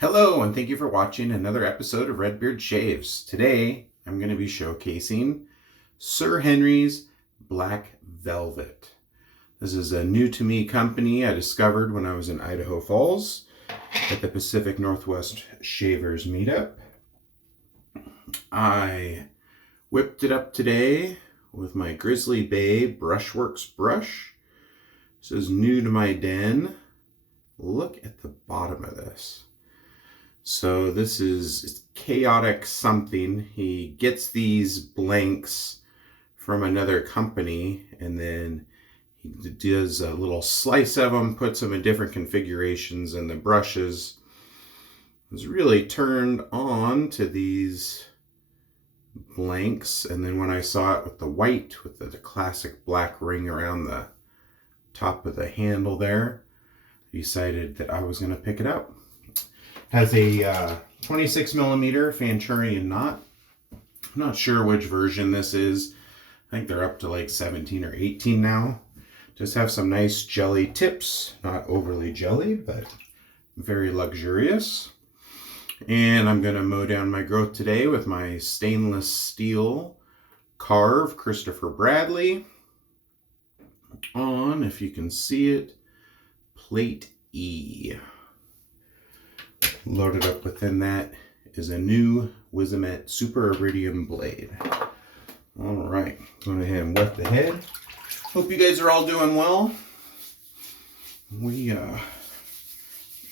Hello, and thank you for watching another episode of Redbeard Shaves. Today, I'm going to be showcasing Sir Henry's Black Velvet. This is a new to me company I discovered when I was in Idaho Falls at the Pacific Northwest Shavers Meetup. I whipped it up today with my Grizzly Bay Brushworks brush. This is new to my den. Look at the bottom of this. So this is chaotic something. He gets these blanks from another company and then he does a little slice of them, puts them in different configurations, and the brushes was really turned on to these blanks. And then when I saw it with the white, with the classic black ring around the top of the handle there, I decided that I was going to pick it up. Has a 26 millimeter Fanturian knot. I'm not sure which version this is. I think they're up to like 17 or 18 now. Just have some nice jelly tips. Not overly jelly, but very luxurious. And I'm going to mow down my growth today with my stainless steel Karve Christopher Bradley on, if you can see it, plate E. Loaded up within that is a new Wizamet Super Iridium blade. All right, going ahead and wet the head. Hope you guys are all doing well. We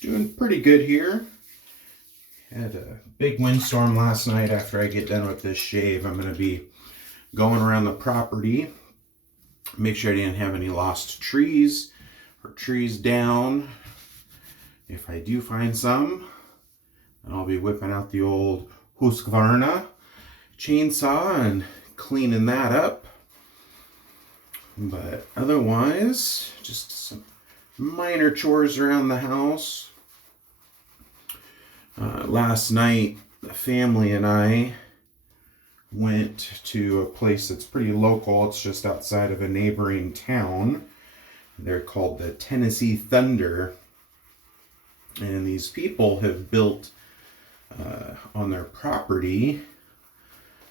doing pretty good here. Had a big windstorm last night. After I get done with this shave, I'm going to be going around the property. Make sure I didn't have any lost trees or trees down. If I do find some, I'll be whipping out the old Husqvarna chainsaw and cleaning that up. But otherwise, just some minor chores around the house. Last night, the family and I went to a place that's pretty local. It's just outside of a neighboring town. They're called the Tennessee Thunder. And these people have built on their property,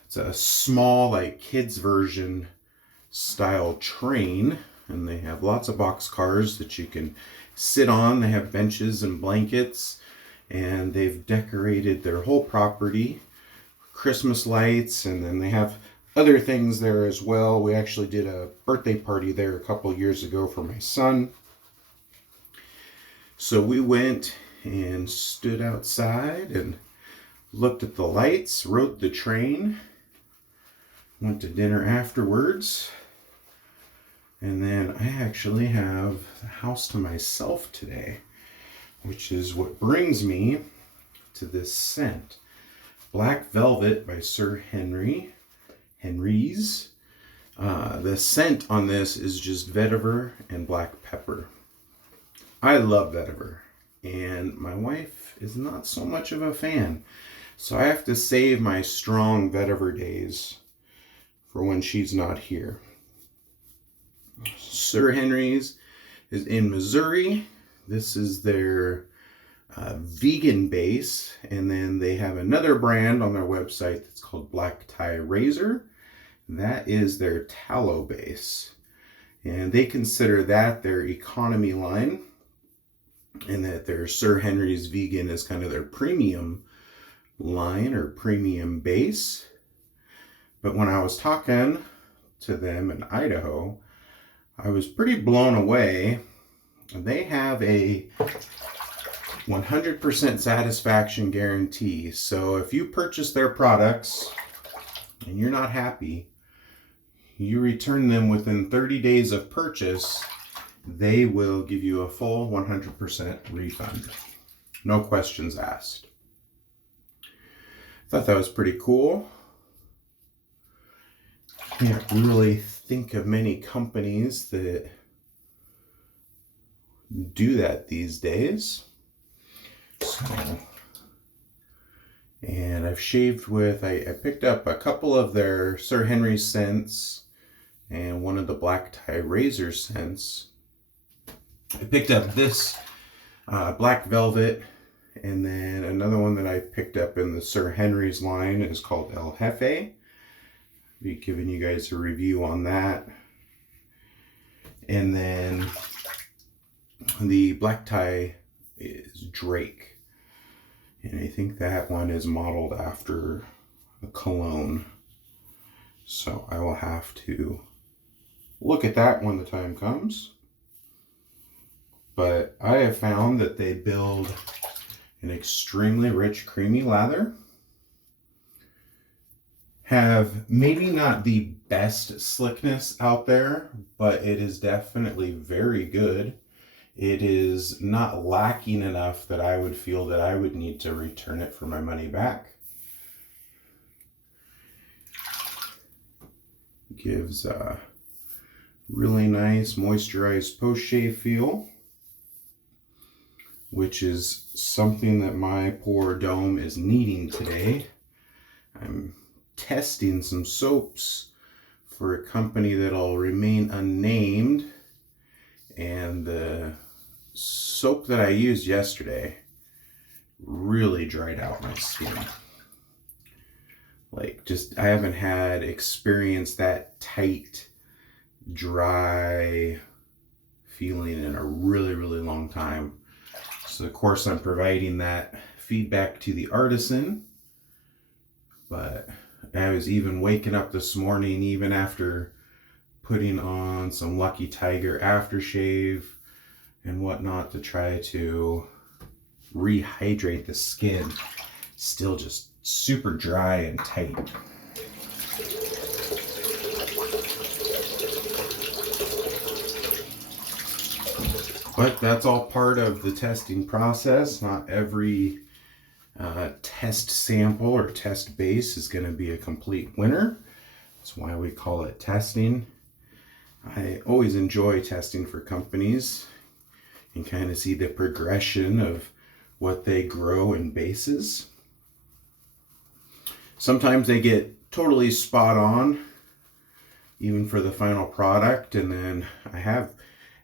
it's a small, like, kids version style train, and they have lots of box cars that you can sit on. They have benches and blankets, and they've decorated their whole property, Christmas lights, and then they have other things there as well. We actually did a birthday party there a couple years ago for my son. So we went and stood outside and looked at the lights, rode the train, went to dinner afterwards, and then I actually have the house to myself today, which is what brings me to this scent. Black Velvet by Sir Henry's. The scent on this is just vetiver and black pepper. I love vetiver, and my wife is not so much of a fan. So I have to save my strong vetiver days for when she's not here. Sir Henry's is in Missouri. This is their vegan base, and then they have another brand on their website that's called Black Tie Razor. That is their tallow base, and they consider that their economy line, and that their Sir Henry's vegan is kind of their premium line or premium base. But when I was talking to them in Idaho, I was pretty blown away. They have a 100% satisfaction guarantee. So if you purchase their products and you're not happy, you return them within 30 days of purchase, they will give you a full 100% refund. No questions asked. Thought that was pretty cool. Can't really think of many companies that do that these days. And I've shaved with, I picked up a couple of their Sir Henry scents and one of the Black Tie Razor scents. I picked up this Black Velvet And then another one that I picked up in the Sir Henry's line is called El Jefe. I'll be giving you guys a review on that. And then the black tie is Drake. And I think that one is modeled after a cologne. So I will have to look at that when the time comes. But I have found that they build an extremely rich, creamy lather. Have maybe not the best slickness out there, but it is definitely very good. It is not lacking enough that I would feel that I would need to return it for my money back. Gives a really nice moisturized post-shave feel, which is something that my poor dome is needing today. I'm testing some soaps for a company that'll remain unnamed, and the soap that I used yesterday really dried out my skin. Like, just, I haven't had experience that tight, dry feeling in a really, really long time. So of course I'm providing that feedback to the artisan, but I was even waking up this morning, even after putting on some Lucky Tiger aftershave and whatnot to try to rehydrate the skin, still just super dry and tight. But that's all part of the testing process. Not every test sample or test base is going to be a complete winner. That's why we call it testing. I always enjoy testing for companies and kind of see the progression of what they grow in bases. Sometimes they get totally spot on, even for the final product, and then I have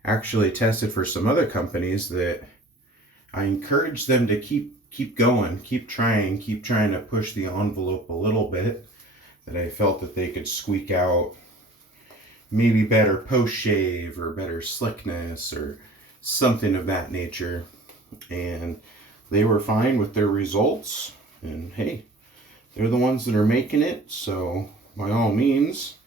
actually tested for some other companies that I encourage them to keep going, keep trying to push the envelope a little bit, that I felt that they could squeak out maybe better post shave or better slickness or something of that nature. And they were fine with their results, and hey, they're the ones that are making it, so by all means,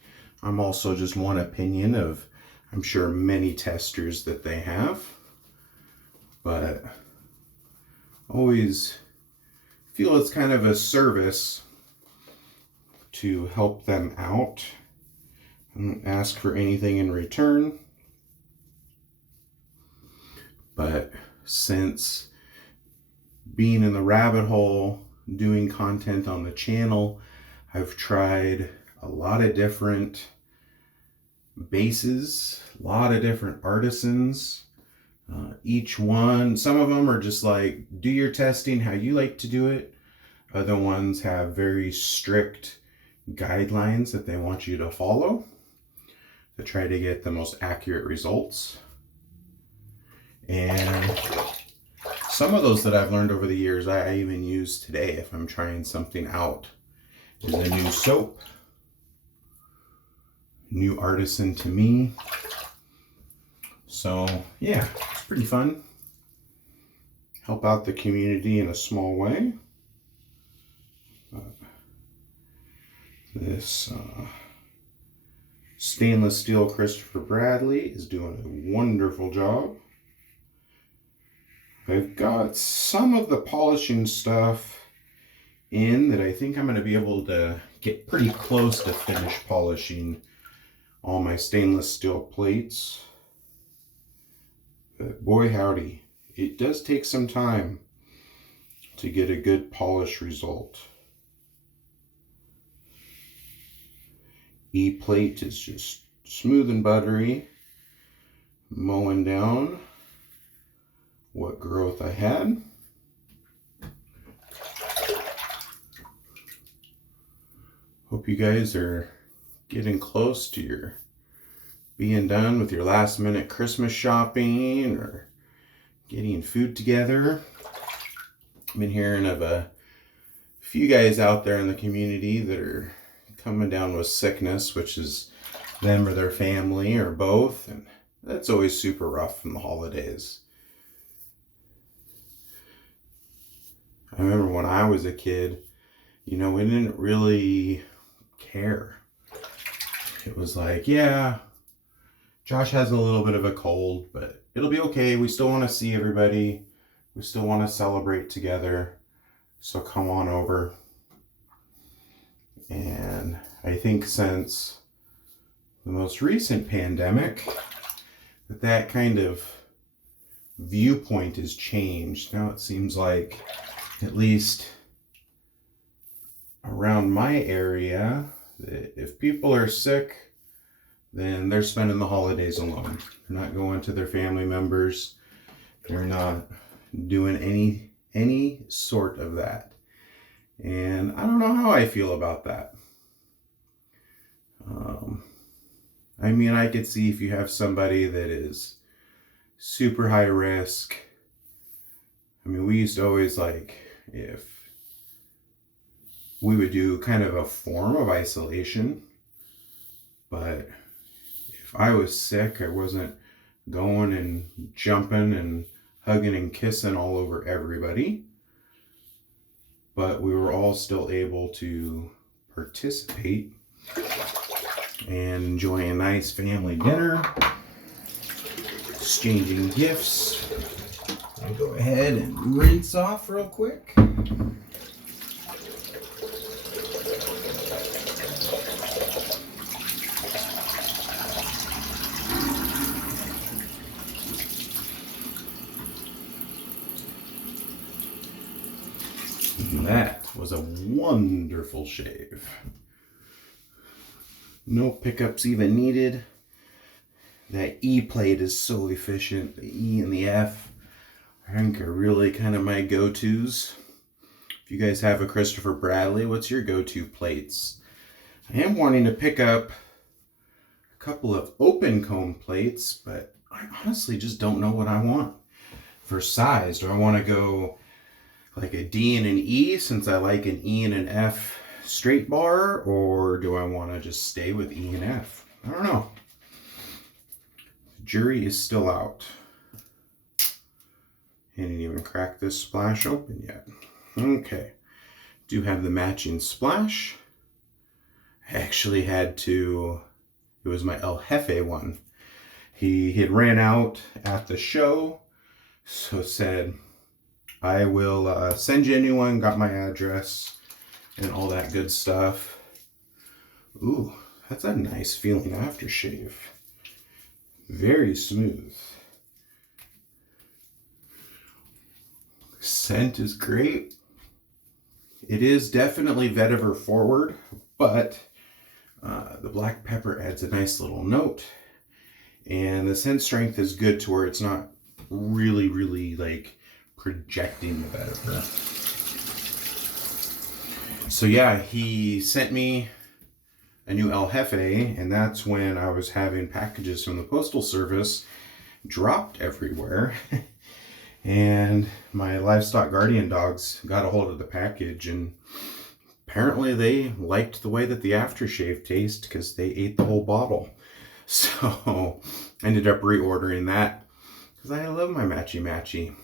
I'm also just one opinion of, I'm sure, many testers that they have, but always feel it's kind of a service to help them out. I don't ask for anything in return, but since being in the rabbit hole, doing content on the channel, I've tried a lot of different bases, a lot of different artisans. Each one, some of them are just like, do your testing how you like to do it. Other ones have very strict guidelines that they want you to follow to try to get the most accurate results. And some of those that I've learned over the years, I even use today if I'm trying something out. Is a new soap. New artisan to me. So yeah, it's pretty fun. Help out the community in a small way. This stainless steel Christopher Bradley is doing a wonderful job. I've got some of the polishing stuff in that I think I'm going to be able to get pretty close to finish polishing all my stainless steel plates. But boy howdy, it does take some time to get a good polish result. E-plate is just smooth and buttery, mowing down what growth I had. Hope you guys are getting close to your being done with your last minute Christmas shopping or getting food together. I've been hearing of a few guys out there in the community that are coming down with sickness, which is them or their family or both, and that's always super rough in the holidays. I remember when I was a kid, we didn't really care. It was like, yeah, Josh has a little bit of a cold, but it'll be okay. We still want to see everybody. We still want to celebrate together. So come on over. And I think since the most recent pandemic, that kind of viewpoint has changed. Now it seems like, at least around my area, that if people are sick, then they're spending the holidays alone. They're not going to their family members. They're not doing any sort of that. And I don't know how I feel about that. I could see if you have somebody that is super high risk. We used to always if we would do kind of a form of isolation, but if I was sick, I wasn't going and jumping and hugging and kissing all over everybody, but we were all still able to participate and enjoy a nice family dinner, exchanging gifts. I'll go ahead and rinse off real quick. That was a wonderful shave. No pickups even needed. That E plate is so efficient. The E and the F, I think, are really kind of my go-tos. If you guys have a Christopher Bradley, what's your go-to plates? I am wanting to pick up a couple of open comb plates, but I honestly just don't know what I want for size. Do I want to go like a D and an E, since I like an E and an F straight bar, or do I want to just stay with E and F? I don't know. The jury is still out. I didn't even crack this splash open yet. Okay, do have the matching splash. I actually had to, it was my El Jefe one. He had ran out at the show, so said, I will send you a new one, got my address and all that good stuff. Ooh, that's a nice feeling aftershave. Very smooth. Scent is great. It is definitely vetiver forward, but the black pepper adds a nice little note. And the scent strength is good to where it's not really like projecting the vetiver. So yeah, he sent me a new El Jefe, and that's when I was having packages from the Postal Service dropped everywhere. And my livestock guardian dogs got a hold of the package, and apparently they liked the way that the aftershave tastes because they ate the whole bottle. So I ended up reordering that because I love my matchy.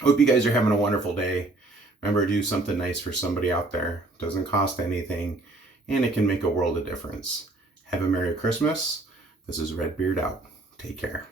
Hope you guys are having a wonderful day. Remember, do something nice for somebody out there. It doesn't cost anything, and it can make a world of difference. Have a Merry Christmas. This is Redbeard out. Take care.